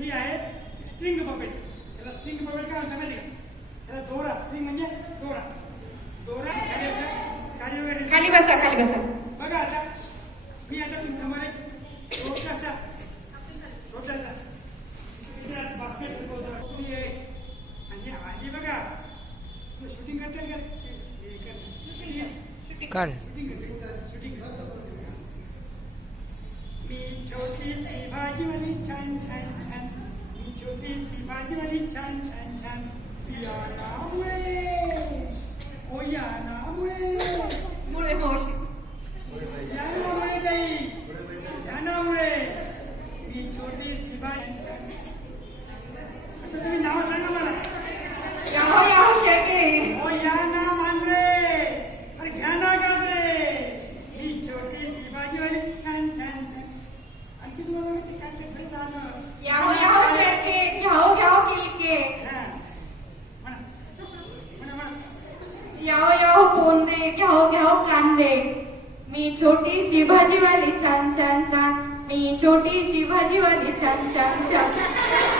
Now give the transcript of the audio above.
ही आहे string puppet. त्याला string puppet काय म्हणतात माहिती का? त्याला दोरा, स्ट्रिंग म्हणजे दोरा. दोरा खाली वगैरे खाली बसा, खाली बसा. बघा आता मी आता तुमच्यासमोर एक छोटासा बास्केट आणि आली बघा शूटिंग करते का काढ. शूटिंग मी छोटीशी भाजीवाली छान छान छान. मी छोटीशी भाजीवाली छान छान छान. या नामुळे ओ या नामुळे मुळे मावशी. यामुळे नाही ध्यानामुळे मी छोटीशी भाजी छान. आता तुम्ही नाव सांगा मला. याहो याहो शेळके. ओ या ना मांजरे अरे घ्या ना गाजरे. मी छोटीशी भाजीवाली छान छान छान. आणखी तुम्हाला माहिती काय ते जाणं. याहो याहो शेळके. घ्याहो घ्याहो किलके. हा म्हणा म्हणा म्हणा. Yahoo Yahoo पोंदे. घ्याहो घ्याहो कांदे. मी छोटीशी भाजीवाली छान छान छान. मी छोटीशी भाजीवाली छान छान छान.